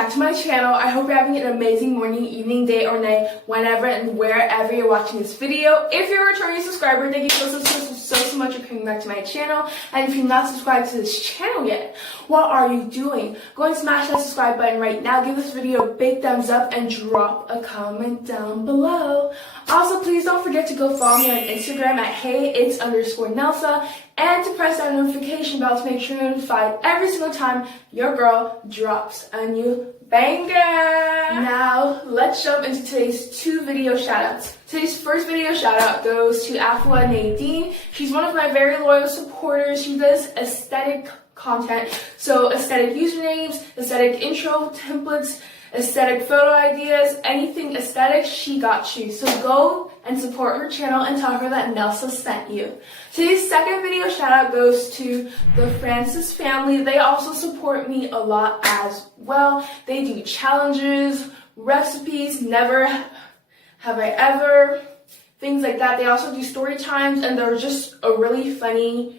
back to my channel. I hope you're having an amazing morning, evening, day, or night, whenever and wherever you're watching this video. If you're a returning subscriber, thank you so much for coming back to my channel. And if you're not subscribed to this channel yet, what are you doing? Go and smash that subscribe button right now. Give this video a big thumbs up and drop a comment down below. Also, please don't forget to go follow me on Instagram at @it's_Nelsa and to press that notification bell to make sure you're notified every single time your girl drops a new banger. Now, let's jump into today's two video shoutouts. Today's first video shoutout goes to Afua Nadine. She's one of my very loyal supporters. She does aesthetic content, so aesthetic usernames, aesthetic intro templates, aesthetic photo ideas, anything aesthetic, she got you. So go and support her channel and tell her that Nelsa sent you. Today's second video shout out goes to the Francis family. They also support me a lot as well. They do challenges, recipes, never have I ever, things like that. They also do story times, and they're just a really funny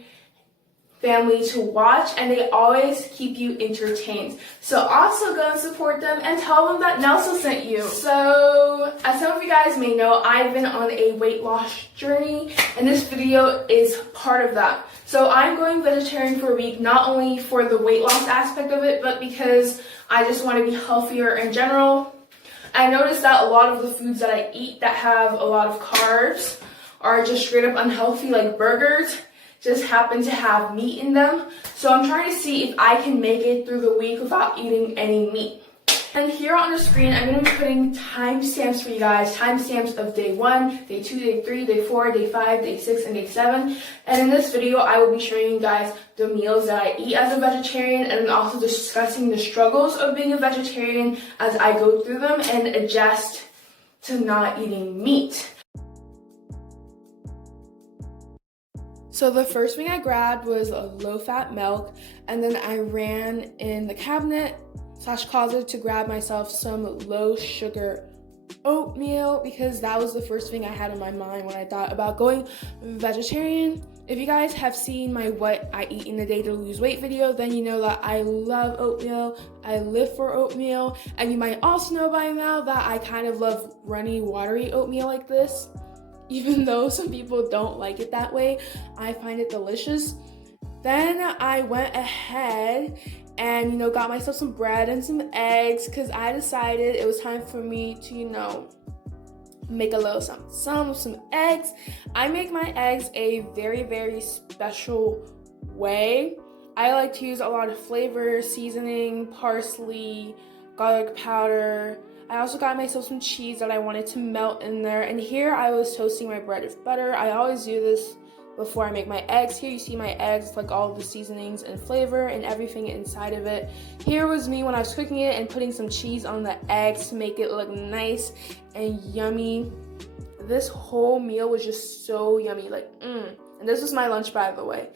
family to watch, and they always keep you entertained. So also go and support them and tell them that Nelsa sent you. So as some of you guys may know, I've been on a weight loss journey, and this video is part of that. So I'm going vegetarian for a week, not only for the weight loss aspect of it, but because I just want to be healthier in general. I noticed that a lot of the foods that I eat that have a lot of carbs are just straight up unhealthy, like burgers just happen to have meat in them. So I'm trying to see if I can make it through the week without eating any meat. And here on the screen, I'm going to be putting timestamps for you guys. Timestamps of day 1, day 2, day 3, day 4, day 5, day 6, and day 7. And in this video, I will be showing you guys the meals that I eat as a vegetarian, and also discussing the struggles of being a vegetarian as I go through them and adjust to not eating meat. So the first thing I grabbed was a low-fat milk, and then I ran in the cabinet/closet to grab myself some low-sugar oatmeal, because that was the first thing I had in my mind when I thought about going vegetarian. If you guys have seen my what I eat in a day to lose weight video, then you know that I love oatmeal. I live for oatmeal, and you might also know by now that I kind of love runny, watery oatmeal like this. Even though some people don't like it that way, I find it delicious. Then I went ahead and, got myself some bread and some eggs, because I decided it was time for me to, make a little something with some eggs. I make my eggs a very, very special way. I like to use a lot of flavor, seasoning, parsley, garlic powder. I also got myself some cheese that I wanted to melt in there, and here I was toasting my bread with butter. I always do this before I make my eggs. Here you see my eggs, like all of the seasonings and flavor and everything inside of it. Here was me when I was cooking it and putting some cheese on the eggs to make it look nice and yummy. This whole meal was just so yummy, and this was my lunch, by the way.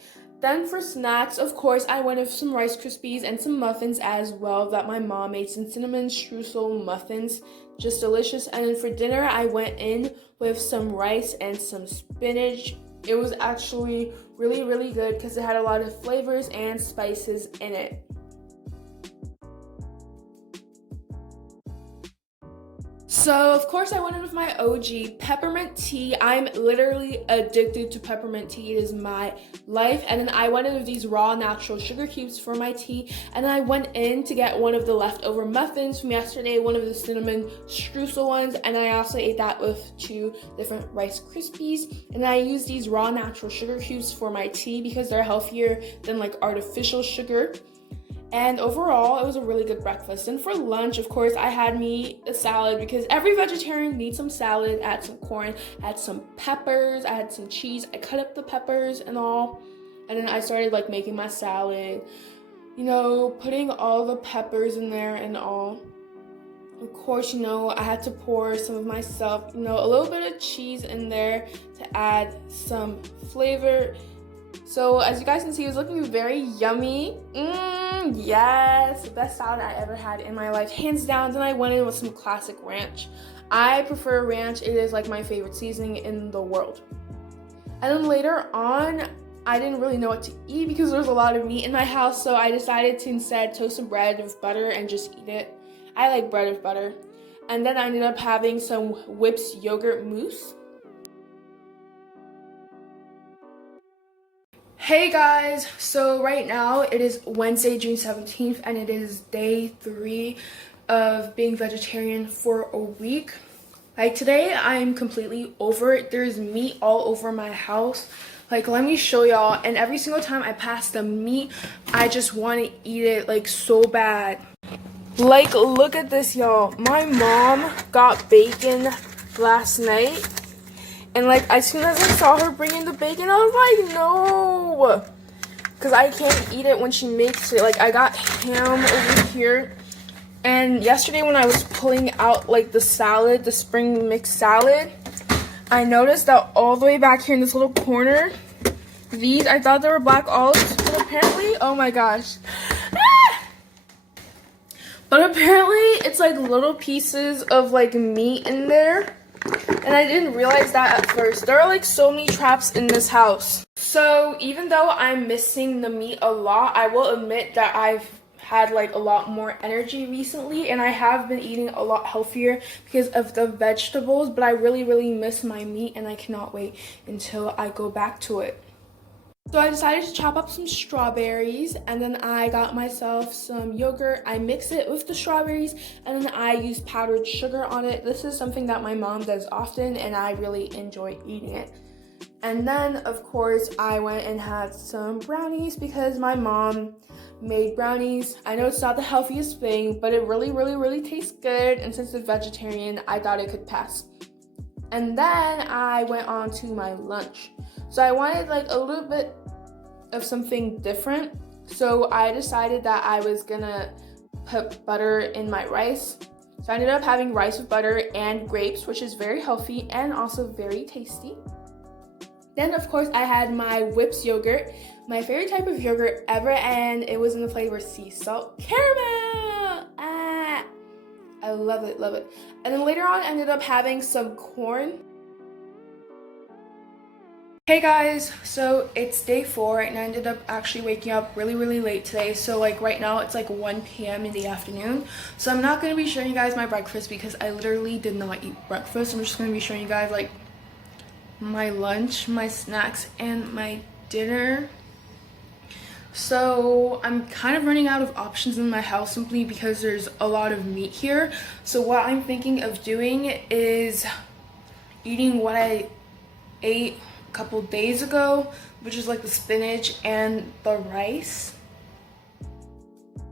Then for snacks, of course, I went with some Rice Krispies and some muffins as well that my mom made, some cinnamon streusel muffins, just delicious. And then for dinner, I went in with some rice and some spinach. It was actually really, really good because it had a lot of flavors and spices in it. So, of course, I went in with my OG peppermint tea. I'm literally addicted to peppermint tea. It is my life. And then I went in with these raw natural sugar cubes for my tea. And then I went in to get one of the leftover muffins from yesterday, one of the cinnamon streusel ones. And I also ate that with 2 different Rice Krispies. And I used these raw natural sugar cubes for my tea because they're healthier than artificial sugar. And overall, it was a really good breakfast. And for lunch, of course, I had me a salad because every vegetarian needs some salad. I had some corn, I had some peppers, I had some cheese. I cut up the peppers and all. And then I started making my salad, putting all the peppers in there and all. Of course, I had to pour some of myself, a little bit of cheese in there to add some flavor. So as you guys can see, it was looking very yummy. Yes, the best salad I ever had in my life, hands down. Then I went in with some classic ranch. I prefer ranch. It is my favorite seasoning in the world. And then later on, I didn't really know what to eat because there was a lot of meat in my house, so I decided to instead toast some bread with butter and just eat it. I like bread with butter. And then I ended up having some Whips yogurt mousse. Hey guys, so right now it is Wednesday, June 17th, and it is day 3 of being vegetarian for a week. Like today, I'm completely over it. There's meat all over my house. Like, let me show y'all. And every single time I pass the meat, I just want to eat it like so bad. Like, look at this, y'all. My mom got bacon last night. And like, as soon as I saw her bring in the bacon, I was like, no. Because I can't eat it when she makes it. Like, I got ham over here. And yesterday when I was pulling out like the salad, the spring mix salad, I noticed that all the way back here in this little corner, these, I thought they were black olives, but apparently, oh my gosh. But apparently it's like little pieces of like meat in there. And I didn't realize that at first. There are like so many traps in this house. So even though I'm missing the meat a lot, I will admit that I've had like a lot more energy recently, and I have been eating a lot healthier because of the vegetables, but I really miss my meat and I cannot wait until I go back to it. So I decided to chop up some strawberries, and then I got myself some yogurt. I mix it with the strawberries, and then I use powdered sugar on it. This is something that my mom does often, and I really enjoy eating it. And then, of course, I went and had some brownies because my mom made brownies. I know it's not the healthiest thing, but it really tastes good, and since it's vegetarian, I thought it could pass. And then I went on to my lunch. So I wanted like a little bit of something different. So I decided that I was gonna put butter in my rice. So I ended up having rice with butter and grapes, which is very healthy and also very tasty. Then of course I had my Whips yogurt, my favorite type of yogurt ever, and it was in the flavor sea salt caramel. I love it. And then later on I ended up having some corn. Hey guys, so it's day 4 and I ended up actually waking up really late today. So like right now it's like 1 p.m. in the afternoon. So I'm not going to be showing you guys my breakfast because I literally did not eat breakfast. I'm just going to be showing you guys like my lunch, my snacks, and my dinner. So I'm kind of running out of options in my house simply because there's a lot of meat here. So what I'm thinking of doing is eating what I ate couple days ago, which is like the spinach and the rice.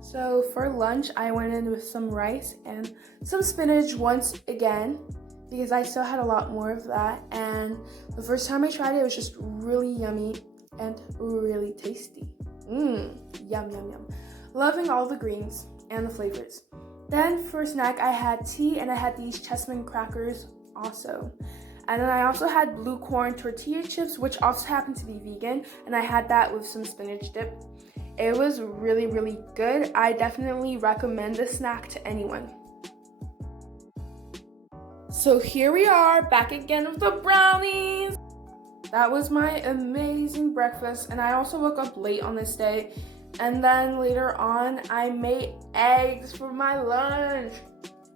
So for lunch I went in with some rice and some spinach once again because I still had a lot more of that, and the first time I tried it, it was just really yummy and really tasty. Yum. Loving all the greens and the flavors. Then for snack I had tea and I had these chessman crackers also. And then I also had blue corn tortilla chips, which also happened to be vegan, and I had that with some spinach dip. It was really good. I definitely recommend this snack to anyone. So here we are, back again with the brownies. That was my amazing breakfast, and I also woke up late on this day. And then later on, I made eggs for my lunch,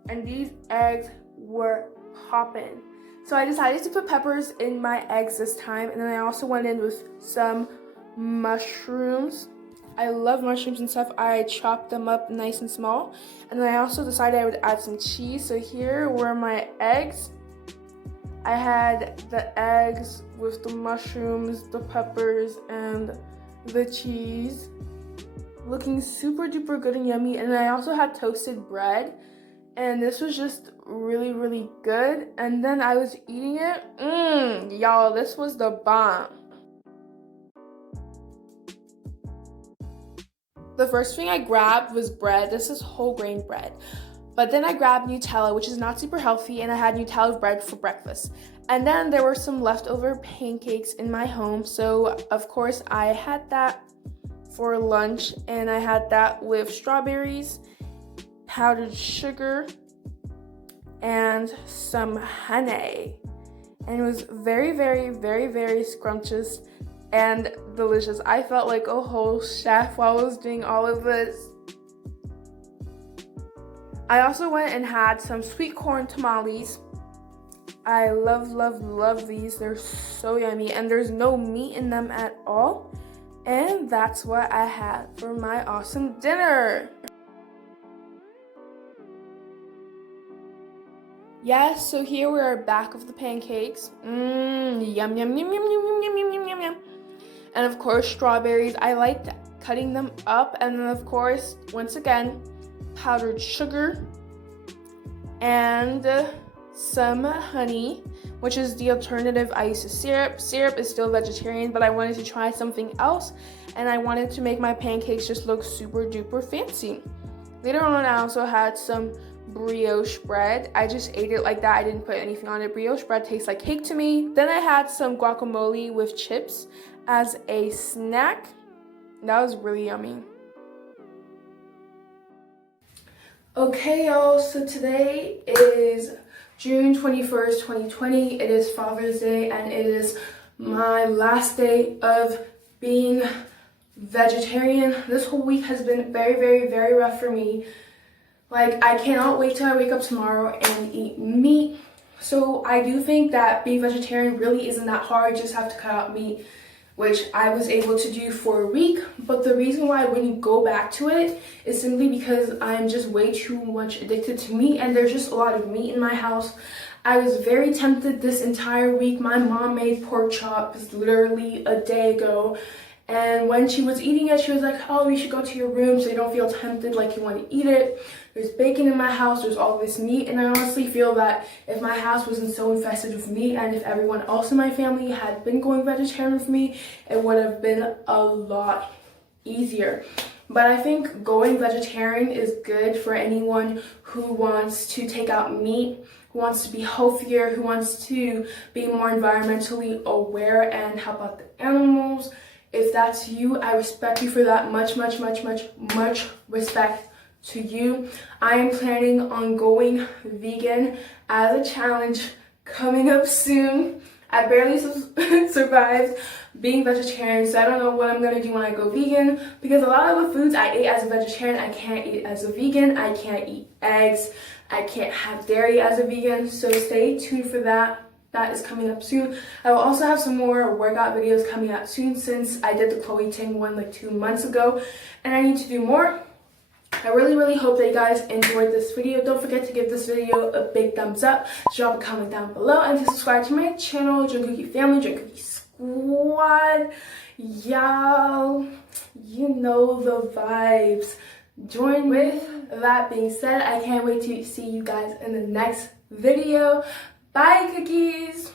and these eggs were popping. So I decided to put peppers in my eggs this time, and then I also went in with some mushrooms. I love mushrooms and stuff. I chopped them up nice and small, and then I also decided I would add some cheese. So here were my eggs. I had the eggs with the mushrooms, the peppers, and the cheese. Looking super duper good and yummy. And I also had toasted bread. And this was just really good. And then I was eating it. Y'all, this was the bomb. The first thing I grabbed was bread. This is whole grain bread. But then I grabbed Nutella, which is not super healthy, and I had Nutella bread for breakfast. And then there were some leftover pancakes in my home. So of course I had that for lunch, and I had that with strawberries, powdered sugar, and some honey. And it was very scrumptious and delicious. I felt like a whole chef while I was doing all of this. I also went and had some sweet corn tamales. I love these. They're so yummy, and there's no meat in them at all. And that's what I had for my awesome dinner. Yes, so here we are back of the pancakes. Yum, yum, yum, yum, yum, yum, yum, yum, yum, yum. And of course, strawberries. I liked cutting them up. And then of course, once again, powdered sugar and some honey, which is the alternative I use to syrup. Syrup is still vegetarian, but I wanted to try something else, and I wanted to make my pancakes just look super duper fancy. Later on, I also had some brioche bread. I just ate it like that. I didn't put anything on it. Brioche bread tastes like cake to me. Then I had some guacamole with chips as a snack. That was really yummy. Okay, y'all, so today is June 21st, 2020. It is Father's Day, and it is my last day of being vegetarian. This whole week has been very rough for me. Like, I cannot wait till I wake up tomorrow and eat meat. So I do think that being vegetarian really isn't that hard. You just have to cut out meat, which I was able to do for a week. But the reason why I wouldn't go back to it is simply because I'm just way too much addicted to meat, and there's just a lot of meat in my house. I was very tempted this entire week. My mom made pork chops literally a day ago, and when she was eating it, she was like, oh, you should go to your room so you don't feel tempted like you want to eat it. There's bacon in my house, there's all this meat, and I honestly feel that if my house wasn't so infested with meat, and if everyone else in my family had been going vegetarian with me, it would have been a lot easier. But I think going vegetarian is good for anyone who wants to take out meat, who wants to be healthier, who wants to be more environmentally aware and help out the animals. If that's you, I respect you for that. Much respect to you. I am planning on going vegan as a challenge coming up soon. I barely survived being vegetarian, so I don't know what I'm gonna do when I go vegan, because a lot of the foods I ate as a vegetarian, I can't eat as a vegan. I can't eat eggs. I can't have dairy as a vegan, so stay tuned for that. That is coming up soon. I will also have some more workout videos coming out soon, since I did the Chloe Ting one like 2 months ago, and I need to do more. I really hope that you guys enjoyed this video. Don't forget to give this video a big thumbs up, drop a comment down below, and to subscribe to my channel, Drink Cookie Family, Drink Cookie Squad. Y'all, you know the vibes. Join with that being said, I can't wait to see you guys in the next video. Bye, cookies!